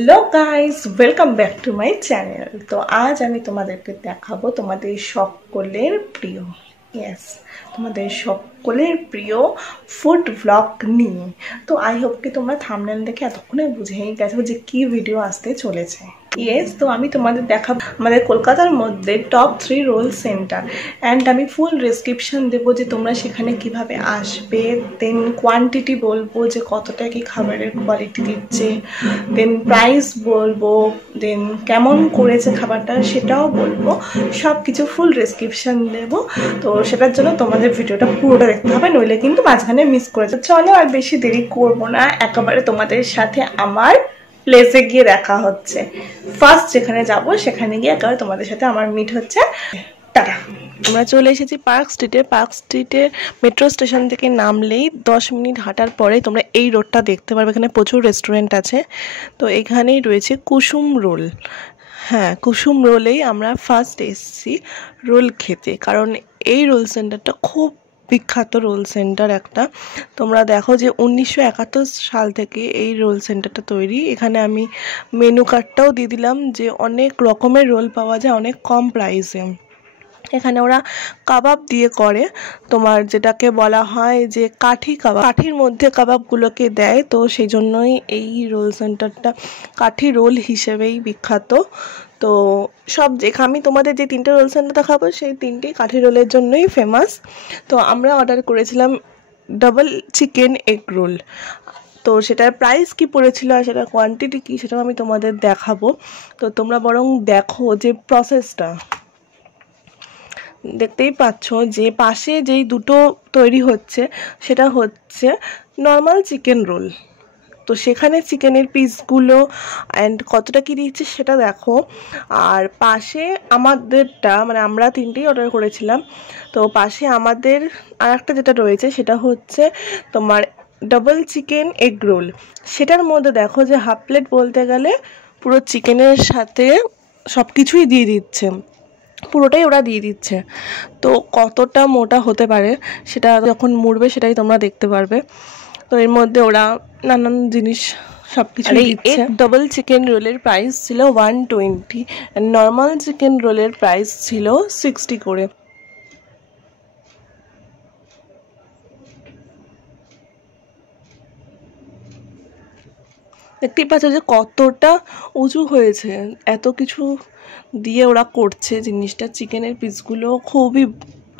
Hello guys, welcome back to my channel. তো আজ আমি তোমাদেরকে দেখাবো তোমাদের সকলের প্রিয়, ইয়েস, তোমাদের সকলের প্রিয় ফুড ব্লগ নিয়ে। তো আই হোপ কি তোমরা থাম্বনেল দেখে এতক্ষণে বুঝেই গেছো যে কি ভিডিও আসতে চলেছে। ইয়েস, তো আমি তোমাদের দেখাবো আমাদের কলকাতার মধ্যে টপ 3 রোল সেন্টার, অ্যান্ড আমি ফুল ডেসক্রিপশন দেবো যে তোমরা সেখানে কিভাবে আসবে, দেন কোয়ান্টিটি বলবো যে কতটা কি খাবারের কোয়ালিটি দিচ্ছে, দেন প্রাইস বলবো, দেন কেমন করেছে খাবারটা সেটাও বলবো, সব কিছু ফুল ডেসক্রিপশন দেবো। তো সেটার জন্য তোমাদের ভিডিওটা পুরোটা দেখতে হবে, নইলে কিন্তু মাঝখানে মিস করেছে। চলো আর বেশি দেরি করবো না, একেবারে তোমাদের সাথে আমার প্লেসে গিয়ে দেখা হচ্ছে। ফার্স্ট যেখানে যাব সেখানে গিয়ে একেবারে তোমাদের সাথে আমার মিট হচ্ছে। টাটা। আমরা চলে এসেছি পার্ক স্ট্রিটে। পার্ক স্ট্রিটে মেট্রো স্টেশন থেকে নামলেই 10 মিনিট হাঁটার পরে তোমরা এই রোডটা দেখতে পারবে। এখানে প্রচুর রেস্টুরেন্ট আছে। তো এখানেই রয়েছে কুসুম রোল। হ্যাঁ, কুসুম রোলেই আমরা ফার্স্ট এসেছি রোল খেতে, কারণ এই রোল সেন্টারটা খুব বিখ্যাত রোল সেন্টার একটা। তোমরা দেখো যে 1971 সাল থেকে এই রোল সেন্টারটা তৈরি। এখানে আমি মেনু কার্ডটাও দিয়ে দিলাম যে অনেক রকমের রোল পাওয়া যায় অনেক কম প্রাইসে। এখানে ওরা কাবাব দিয়ে করে, তোমার যেটাকে বলা হয় যে কাঠি কাবাব, কাঠির মধ্যে কাবাবগুলোকে দেয়। তো সেই জন্যই এই রোল সেন্টারটা কাঠি রোল হিসেবেই বিখ্যাত। তো সব আমি তোমাদের যে 3টে রোল সেন্টার দেখাবো সেই 3টেই কাঠি রোলের জন্যই ফেমাস। তো আমরা অর্ডার করেছিলাম ডাবল চিকেন এগ রোল। তো সেটার প্রাইস কি পড়েছিল আর সেটার কোয়ান্টিটি কি সেটাও আমি তোমাদের দেখাবো। তো তোমরা বরং দেখো যে প্রসেসটা। দেখতেই পাচ্ছ যে পাশে যেই দুটো তৈরি হচ্ছে সেটা হচ্ছে নর্মাল চিকেন রোল। তো সেখানে চিকেনের পিসগুলো অ্যান্ড কতটা কি দিচ্ছে সেটা দেখো। আর পাশে আমাদেরটা, মানে আমরা 3টেই অর্ডার করেছিলাম, তো পাশে আমাদের আর একটা যেটা রয়েছে সেটা হচ্ছে তোমার ডাবল চিকেন এগ রোল। সেটার মধ্যে দেখো যে হাফ প্লেট বলতে গেলে পুরো চিকেনের সাথে সব কিছুই দিয়ে দিচ্ছে, পুরোটাই ওরা দিয়ে দিচ্ছে। তো কতটা মোটা হতে পারে সেটা যখন মুড়বে সেটাই তোমরা দেখতে পারবে। তো এর মধ্যে ওরা নানান জিনিস সব কিছু দিচ্ছে। ডাবল চিকেন রোলের প্রাইস ছিল 120, নর্মাল চিকেন রোলের প্রাইস ছিল 60 করে। দেখতেই পাচ্ছ যে কতটা উঁচু হয়েছে, এত কিছু দিয়ে ওরা করছে জিনিসটা। চিকেনের পিসগুলো খুবই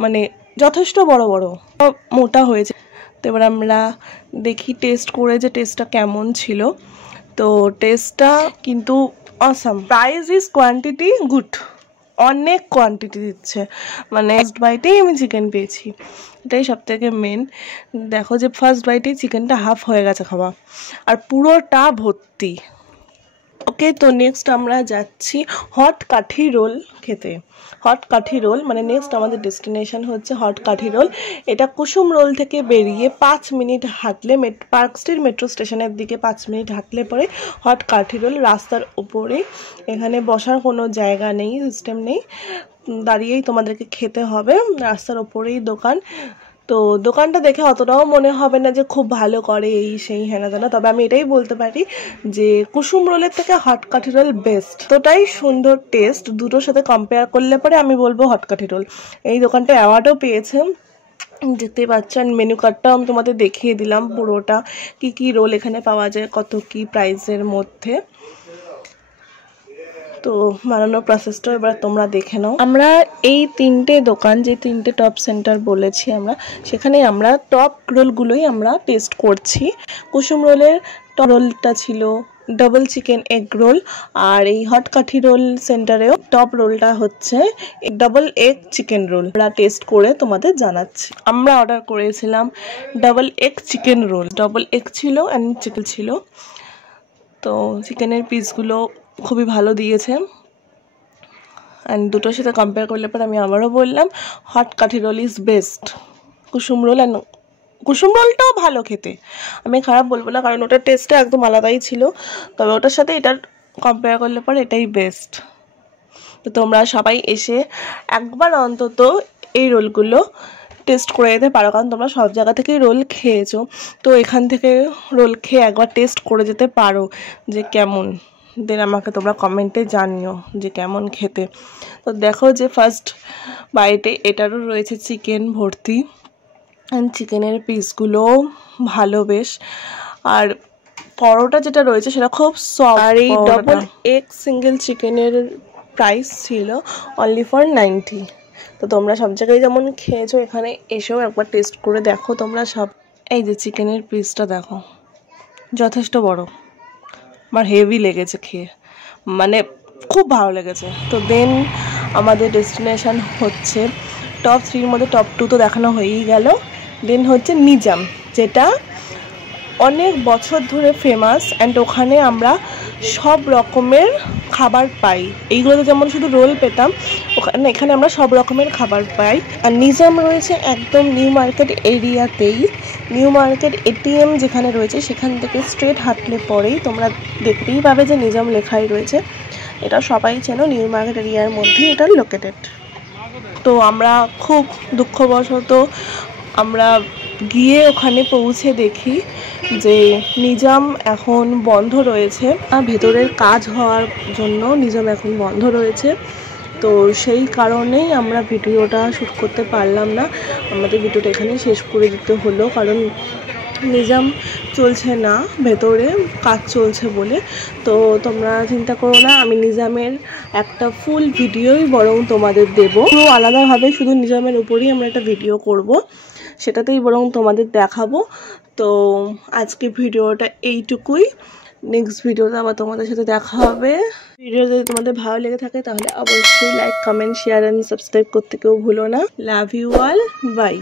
মানে যথেষ্ট বড় বড়, মোটা হয়েছে। তো এবার আমরা দেখি টেস্ট করে যে টেস্টটা কেমন ছিল। তো টেস্টটা কিন্তু awesome. Price is quantity good, অনেক কোয়ান্টিটি দিচ্ছে। মানে ফার্স্ট বাইটেই আমি চিকেন পেয়েছি, এটাই সব থেকে মেন। দেখো যে ফার্স্ট বাইটেই চিকেনটা হাফ হয়ে গেছে খাওয়া, আর পুরোটা ভর্তি। ওকে, তো নেক্সট আমরা যাচ্ছি হট কাঠি রোল খেতে। হট কাঠি রোল মানে নেক্সট আমাদের ডেস্টিনেশন হচ্ছে হট কাঠি রোল। এটা কুসুম রোল থেকে বেরিয়ে 5 মিনিট হাঁটলে পার্ক স্ট্রিট মেট্রো স্টেশনের দিকে 5 মিনিট হাঁটলে পরে হট কাঠি রোল রাস্তার উপরে। এখানে বসার কোনো জায়গা নেই, সিস্টেম নেই, দাঁড়িয়েই তোমাদেরকে খেতে হবে। রাস্তার ওপরেই দোকান। তো দোকানটা দেখে অতটাও মনে হবে না যে খুব ভালো করে এই সেই হেনা তেনা, তবে আমি এটাই বলতে পারি যে কুসুম রোলের থেকে হট কাঠি রোল বেস্ট। তোটাই সুন্দর টেস্ট, দুটোর সাথে কম্পেয়ার করলে পরে আমি বলবো হট কাঠি রোল। এই দোকানটা অ্যাওয়ার্ডও পেয়েছে, দেখতেই পাচ্ছেন। মেনু কার্ডটাও আমি তোমাদের দেখিয়ে দিলাম পুরোটা, কি কি রোল এখানে পাওয়া যায়, কত কি প্রাইসের মধ্যে। তো বানানোর প্রসেসটা এবার তোমরা দেখে নাও। আমরা এই 3টে দোকান, যে 3টে টপ সেন্টার বলেছি আমরা, সেখানে আমরা টপ রোলগুলোই আমরা টেস্ট করছি। কুসুম রোলের টপ রোলটা ছিল ডাবল চিকেন এগ রোল, আর এই হট কাঠি রোল সেন্টারেও টপ রোলটা হচ্ছে ডাবল এগ চিকেন রোল। আমরা টেস্ট করে তোমাদের জানাচ্ছি। আমরা অর্ডার করেছিলাম double egg chicken roll, double egg ছিল অ্যান্ড চিকেন ছিল। তো চিকেনের পিসগুলো খুবই ভালো দিয়েছে, অ্যান্ড দুটোর সাথে কম্পেয়ার করলে পরে আমি আবারও বললাম hot kathi roll is best. Kusum roll and Kusum রোলটাও ভালো খেতে, আমি খারাপ বলবো না, কারণ ওটার টেস্টটা একদম আলাদাই ছিল, তবে ওটার সাথে এটার কম্পেয়ার করলে পরে এটাই বেস্ট। তো তোমরা সবাই এসে একবার অন্তত এই রোলগুলো টেস্ট করে যেতে পারো, কারণ তোমরা সব জায়গা থেকেই রোল খেয়েছো। তো এখান থেকে রোল খেয়ে একবার টেস্ট করে যেতে পারো যে কেমন। দেন আমাকে তোমরা কমেন্টে জানিও যে কেমন খেতে। তো দেখো যে ফার্স্ট বাইটে এটারও রয়েছে চিকেন ভর্তি, অ্যান্ড চিকেনের পিসগুলোও ভালো বেশ। আর পরোটা যেটা রয়েছে সেটা খুব সফট। আর এই ডবল এগ সিঙ্গেল চিকেনের প্রাইস ছিল অনলি ফর 90। তো তোমরা সব জায়গায় যেমন খেয়েছো এখানে এসেও একবার টেস্ট করে দেখো তোমরা সব। এই যে চিকেনের পিসটা দেখো, যথেষ্ট বড়, আমার হেভি লেগেছে খেয়ে, মানে খুব ভালো লেগেছে। তো দেন আমাদের ডেস্টিনেশন হচ্ছে টপ 3-র মধ্যে টপ 2 তো দেখানো হয়েই গেল। দেন হচ্ছে নিজাম, যেটা অনেক বছর ধরে ফেমাস, অ্যান্ড ওখানে আমরা সব রকমের খাবার পাই। এইগুলোতে যেমন শুধু রোল পেতাম, এখানে আমরা সব রকমের খাবার পাই। আর নিজাম রয়েছে একদম নিউ মার্কেট এরিয়াতেই। নিউ মার্কেট এটিএম যেখানে রয়েছে সেখান থেকে স্ট্রেট হাঁটলে পরেই তোমরা দেখতেই পাবে যে নিজাম লেখাই রয়েছে। এটা সবাই চেনো, নিউ মার্কেট এরিয়ার মধ্যেই এটা লোকেটেড। তো আমরা খুব দুঃখবশত আমরা গিয়ে ওখানে পৌঁছে দেখি যে নিজাম এখন বন্ধ রয়েছে, ভেতরের কাজ হওয়ার জন্য নিজাম এখন বন্ধ রয়েছে। তো সেই কারণেই আমরা ভিডিওটা শ্যুট করতে পারলাম না, আমাদের ভিডিওটা এখানেই শেষ করে দিতে হলো, কারণ নিজাম চলছে না, ভেতরে কাজ চলছে বলে। তো তোমরা চিন্তা করো না, আমি নিজামের একটা ফুল ভিডিওই বরং তোমাদের দেবো, পুরো আলাদাভাবে শুধু নিজামের উপরেই আমরা একটা ভিডিও করব, সেটাতেই বরং তোমাদের দেখাবো। তো আজকে ভিডিওটা এইটুকুই, নেক্সট ভিডিওতে আবার তোমাদের সাথে দেখা হবে। ভিডিও যদি তোমাদের ভালো লেগে থাকে তাহলে অবশ্যই like, comment, share and subscribe করতে কেউ ভুলো না। Love you all, by.